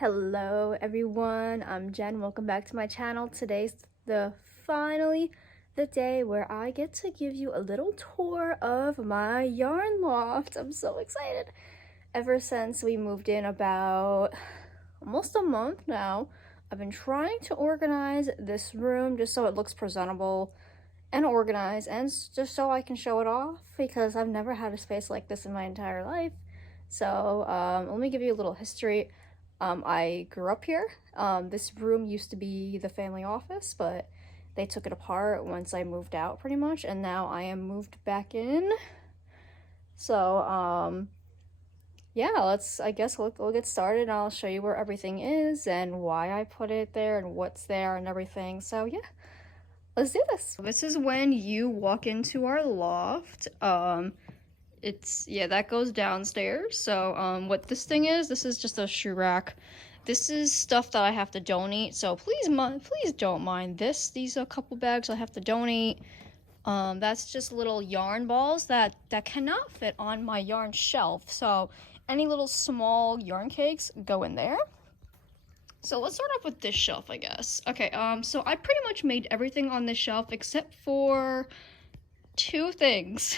Hello everyone, I'm Jen. Welcome back to my channel. Today's finally the day where I get to give you a little tour of my yarn loft. I'm so excited. Ever since we moved in about almost a month now, I've been trying to organize this room just so it looks presentable and organized, and just so I can show it off, because I've never had a space like this in my entire life. So let me give you a little history. I grew up here. This room used to be the family office, but they took it apart once I moved out pretty much, and now I am moved back in. So yeah, I guess we'll get started, and I'll show you where everything is and why I put it there and what's there and everything. So yeah, let's do this. This is when you walk into our loft. That goes downstairs. So what this thing is, this is just a shoe rack. This is stuff that I have to donate, so please don't mind this. These are a couple bags I have to donate. That's just little yarn balls that cannot fit on my yarn shelf, so any little small yarn cakes go in there. So let's start off with this shelf, I guess. Okay, so I pretty much made everything on this shelf except for two things.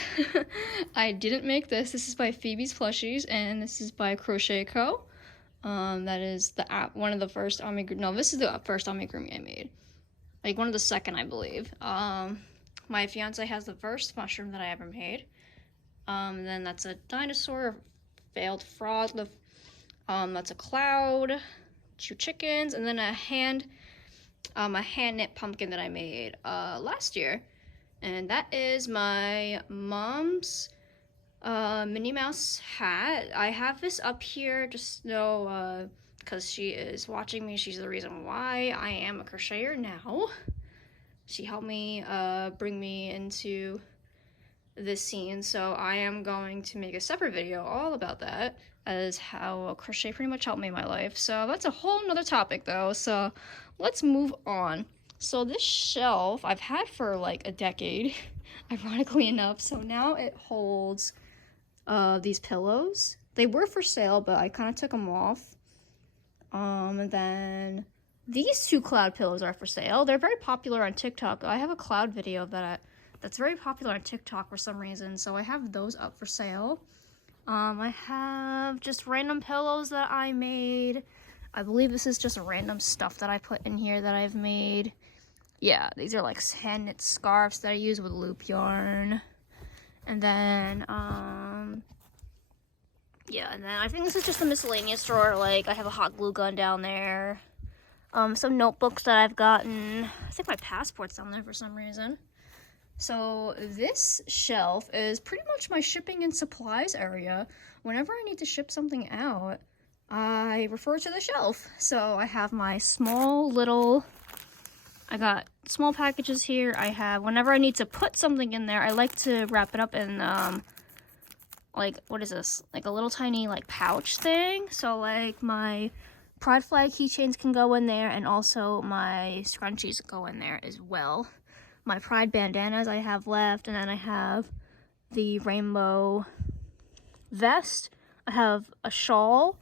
I didn't make this. This is by Phoebe's Plushies, and this is by Crochet Co. That is one of the first amigurumi. No, this is the first amigurumi I made. Like one of the second, I believe. My fiance has the first mushroom that I ever made. Then that's a dinosaur, failed frog. That's a cloud, two chickens, and then a hand knit pumpkin that I made last year. And that is my mom's Minnie Mouse hat. I have this up here just because she is watching me. She's the reason why I am a crocheter now. She helped me bring me into this scene, so I am going to make a separate video all about that, as how crochet pretty much helped me in my life. So that's a whole nother topic though, so let's move on. So this shelf I've had for like a decade, ironically enough. So now it holds these pillows. They were for sale, but I kind of took them off. And then these two cloud pillows are for sale. They're very popular on TikTok. I have a cloud video that's very popular on TikTok for some reason, so I have those up for sale. I have just random pillows that I made. I believe this is just random stuff that I put in here that I've made. Yeah, these are like hand knit scarves that I use with loop yarn. And then, yeah, and then I think this is just a miscellaneous drawer. Like, I have a hot glue gun down there. Some notebooks that I've gotten. I think my passport's down there for some reason. So this shelf is pretty much my shipping and supplies area. Whenever I need to ship something out, I refer to the shelf. So I have my I got small packages here. I have, whenever I need to put something in there, I like to wrap it up in, like, what is this? Like a little tiny, like, pouch thing. So, like, my pride flag keychains can go in there, and also my scrunchies go in there as well. My pride bandanas I have left, and then I have the rainbow vest. I have a shawl,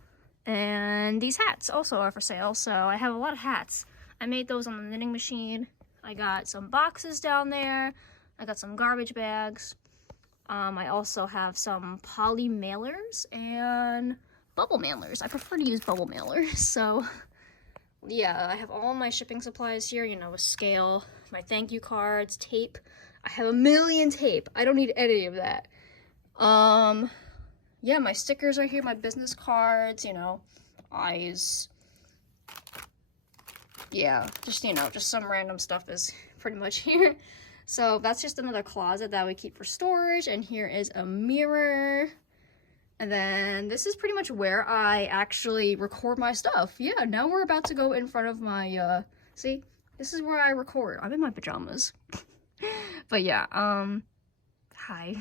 and these hats also are for sale. So I have a lot of hats. I made those on the knitting machine. I got some boxes down there. I got some garbage bags. I also have some poly mailers and bubble mailers. I prefer to use bubble mailers. So yeah, I have all my shipping supplies here, you know, a scale, my thank you cards, tape. I have a million tape. I don't need any of that. Yeah, my stickers are here, my business cards, you know, eyes. Yeah, just, you know, just some random stuff is pretty much here. So that's just another closet that we keep for storage. And here is a mirror. And then this is pretty much where I actually record my stuff. Yeah, now we're about to go in front of my, see, this is where I record. I'm in my pajamas. But yeah, hi.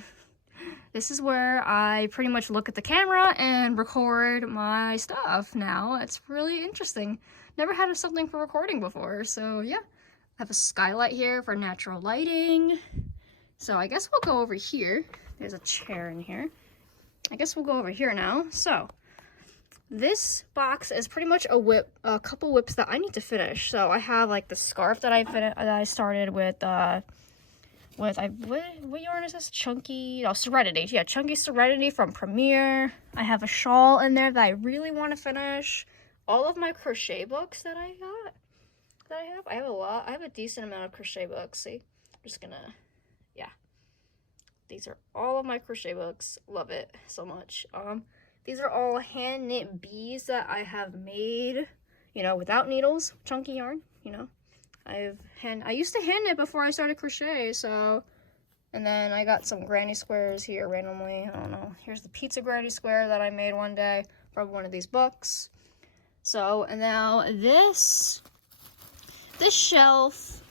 This is where I pretty much look at the camera and record my stuff now. It's really interesting. Never had something for recording before, so yeah. I have a skylight here for natural lighting. So I guess we'll go over here. There's a chair in here. I guess we'll go over here now. So this box is pretty much a whip, a couple whips that I need to finish. So I have like the scarf that I started with what yarn is this? Chunky, oh, Serenity. Yeah, Chunky Serenity from Premiere. I have a shawl in there that I really want to finish. All of my crochet books that I got, I have a lot. I have a decent amount of crochet books. See, I'm just gonna, yeah. These are all of my crochet books. Love it so much. These are all hand knit bees that I have made, you know, without needles, chunky yarn, you know. I used to hand knit before I started crochet, so, and then I got some granny squares here randomly. I don't know. Here's the pizza granny square that I made one day from one of these books. So, and now this shelf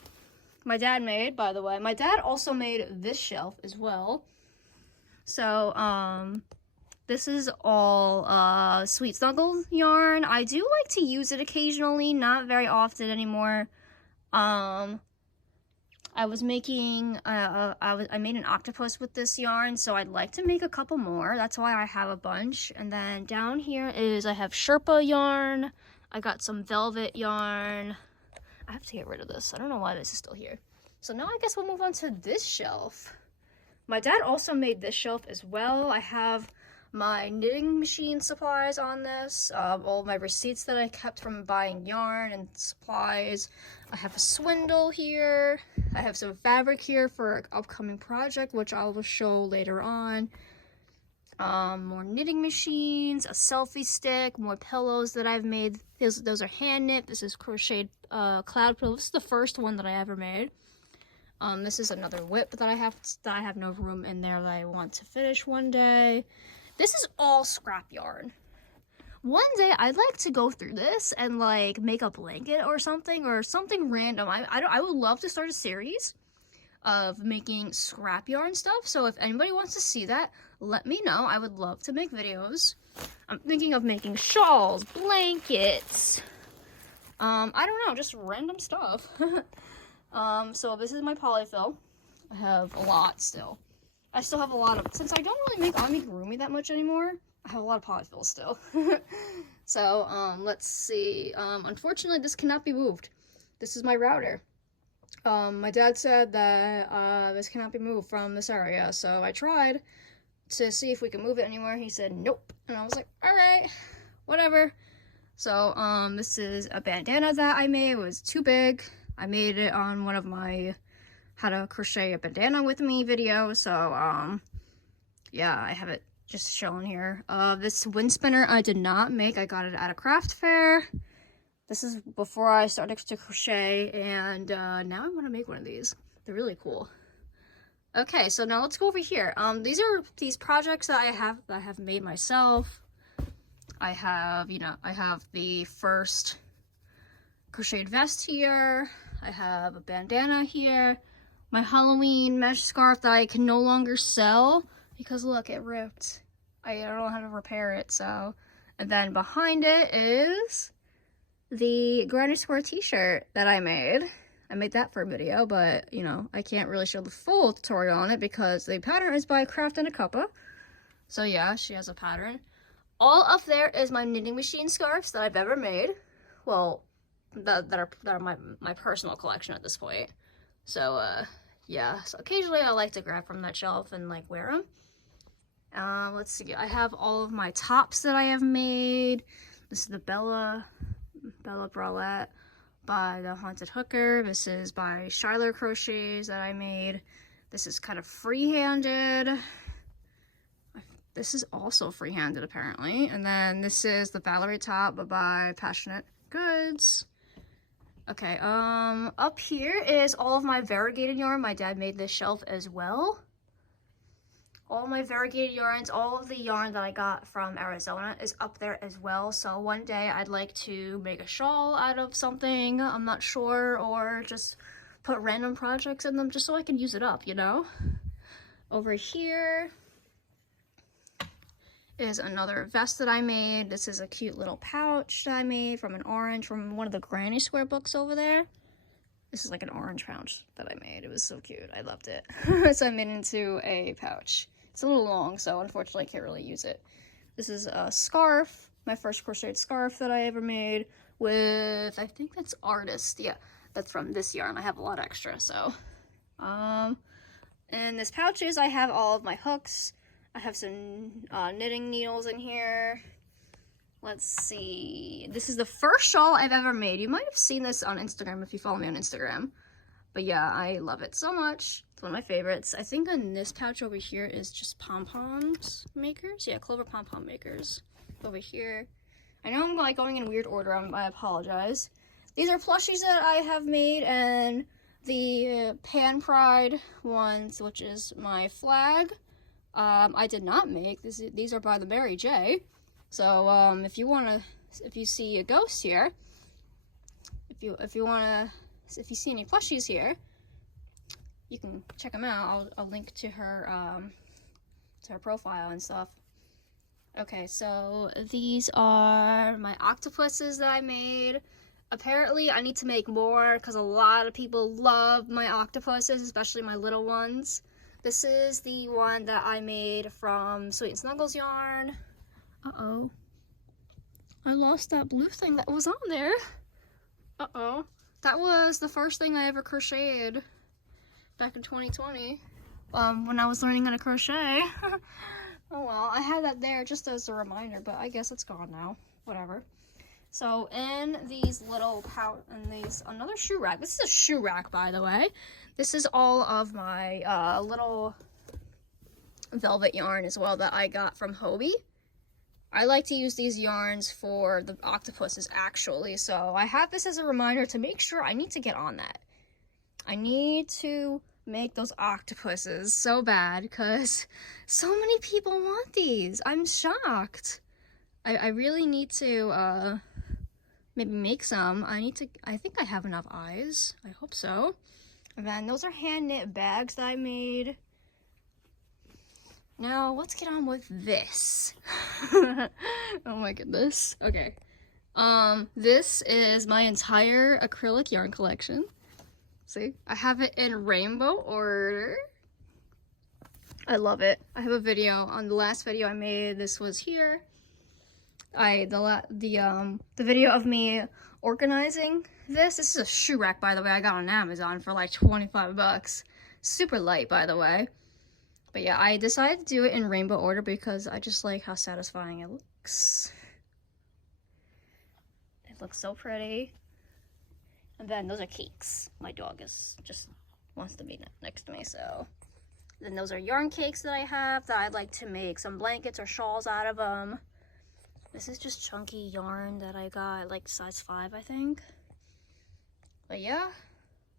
my dad made, by the way. My dad also made this shelf as well. So, this is all Sweet Snuggle yarn. I do like to use it occasionally, not very often anymore. I made an octopus with this yarn, so I'd like to make a couple more. That's why I have a bunch. And then down here I have Sherpa yarn. I got some velvet yarn. I have to get rid of this. I don't know why this is still here. So now I guess we'll move on to this shelf. My dad also made this shelf as well. I have my knitting machine supplies on this, all my receipts that I kept from buying yarn and supplies. I have a swindle here. I have some fabric here for an upcoming project, which I will show later on. More knitting machines, a selfie stick, more pillows that I've made. Those are hand knit. This is crocheted cloud pillow. This is the first one that I ever made. This is another whip that I have no room in there that I want to finish one day. This is all scrap yarn. One day I'd like to go through this and like make a blanket or something random. I would love to start a series of making scrap yarn stuff. So if anybody wants to see that, let me know. I would love to make videos. I'm thinking of making shawls, blankets. I don't know, just random stuff. So this is my polyfill. I have a lot still. I still have a lot of, since I don't really make amigurumi that much anymore, I have a lot of polyfills still. So, let's see. Unfortunately, this cannot be moved. This is my router. My dad said that, this cannot be moved from this area, so I tried to see if we could move it anywhere. He said, nope. And I was like, alright, whatever. So, this is a bandana that I made. It was too big. I made it on one of my how to crochet a bandana with me video, so yeah, I have it just shown here. This wind spinner I did not make. I got it at a craft fair. This is before I started to crochet, and now I want to make one of these. They're really cool. Okay, so now let's go over here. These are these projects that I have made myself. I have the first crocheted vest here. I have a bandana here. My Halloween mesh scarf that I can no longer sell because look, it ripped. I don't know how to repair it, so. And then behind it is the Granny Square t-shirt that I made. I made that for a video, but, you know, I can't really show the full tutorial on it because the pattern is by Craft and a Cuppa. So yeah, she has a pattern. All up there is my knitting machine scarves that I've ever made. Well, that are my personal collection at this point. So, yeah. So occasionally I like to grab from that shelf and, like, wear them. Let's see. I have all of my tops that I have made. This is the Bella bralette by the Haunted Hooker. This is by Shiler Crochets that I made. This is kind of free-handed. This is also free-handed, apparently. And then this is the Valerie top by Passionate Goods. Okay, up here is all of my variegated yarn. My dad made this shelf as well. All my variegated yarns, all of the yarn that I got from Arizona is up there as well. So one day I'd like to make a shawl out of something, I'm not sure, or just put random projects in them just so I can use it up, you know? Over here is another vest that I made. This is a cute little pouch that I made from from one of the Granny Square books over there. This is like an orange pouch that I made. It was so cute. I loved it. So I made it into a pouch. It's a little long, so unfortunately I can't really use it. This is a scarf my first crocheted scarf that I ever made with, I think that's Artist. Yeah, that's from this yarn. I have a lot extra, so. In this pouches, I have all of my hooks. I have some knitting needles in here. Let's see. This is the first shawl I've ever made. You might have seen this on Instagram if you follow me on Instagram. But yeah, I love it so much. It's one of my favorites. I think on this pouch over here is just pom-poms makers. Yeah, clover pom-pom makers over here. I know I'm like going in weird order. I apologize. These are plushies that I have made, and the Pan Pride ones, which is my flag, I did not make. These are by the Mary J. So if you see a ghost here, if you see any plushies here, you can check them out. I'll link to her profile and stuff. Okay, so these are my octopuses that I made. Apparently, I need to make more because a lot of people love my octopuses, especially my little ones. This is the one that I made from Sweet and Snuggles yarn. Uh-oh. I lost that blue thing that was on there. Uh-oh. That was the first thing I ever crocheted back in 2020 when I was learning how to crochet. Oh well, I had that there just as a reminder, but I guess it's gone now. Whatever. So in these little another shoe rack. This is a shoe rack, by the way. This is all of my little velvet yarn as well that I got from Hobie. I like to use these yarns for the octopuses actually, so I have this as a reminder to make sure I need to get on that. I need to make those octopuses so bad because so many people want these. I'm shocked. I really need to maybe make some. I think I have enough eyes. I hope so. And then those are hand knit bags that I made. Now let's get on with this. Oh my goodness. Okay. This is my entire acrylic yarn collection. See, I have it in rainbow order. I love it. I have a video on the last video I made. This was here. The video of me organizing this. This is a shoe rack, by the way. I got on Amazon for like 25 bucks. Super light, by the way. But yeah, I decided to do it in rainbow order because I just like how satisfying it looks. It looks so pretty. And then those are cakes. My dog just wants to be next to me, so. Then those are yarn cakes that I have that I'd like to make some blankets or shawls out of them. This is just chunky yarn that I got like size 5, I think. But yeah.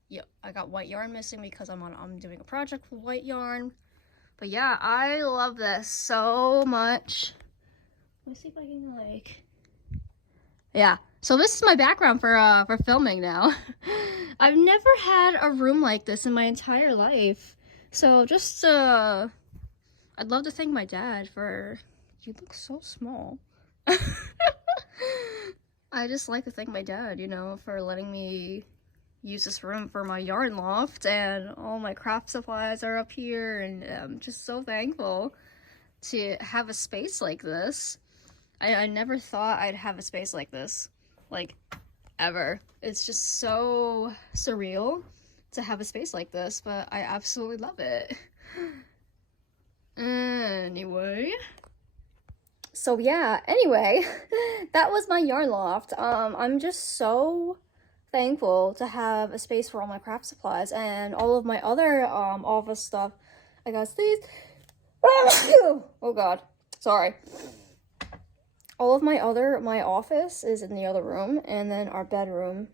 Yep, I got white yarn missing because I'm doing a project with white yarn. But yeah, I love this so much. Let me see if I can like. Yeah, so this is my background for filming now. I've never had a room like this in my entire life. So just I'd love to thank my dad for. You look so small. I just like to thank my dad, you know, for letting me use this room for my yarn loft, and all my craft supplies are up here, and I'm just so thankful to have a space like this. I never thought I'd have a space like this, like, ever. It's just so surreal to have a space like this, but I absolutely love it. Anyway. So yeah, anyway, that was my yarn loft. I'm just so thankful to have a space for all my craft supplies and all of my other office stuff. I got these. Oh god, sorry. All of my office is in the other room, and then our bedroom.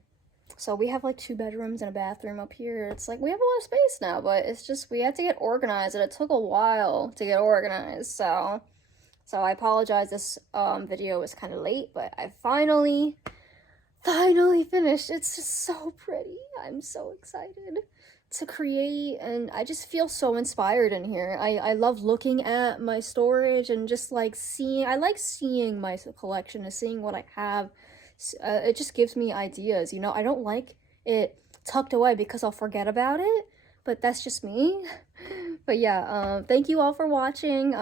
So we have like 2 bedrooms and a bathroom up here. It's like we have a lot of space now, but it's just we had to get organized, and it took a while to get organized. So I apologize. This video was kind of late, but I finally finished. It's just so pretty. I'm so excited to create, and I just feel so inspired in here. I love looking at my storage and just like I like seeing my collection and seeing what I have. It just gives me ideas, you know. I don't like it tucked away because I'll forget about it, but that's just me. But yeah, thank you all for watching.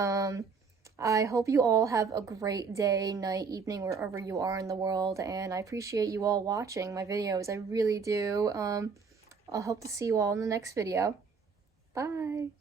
I hope you all have a great day, night, evening, wherever you are in the world, and I appreciate you all watching my videos. I really do. I'll hope to see you all in the next video. Bye!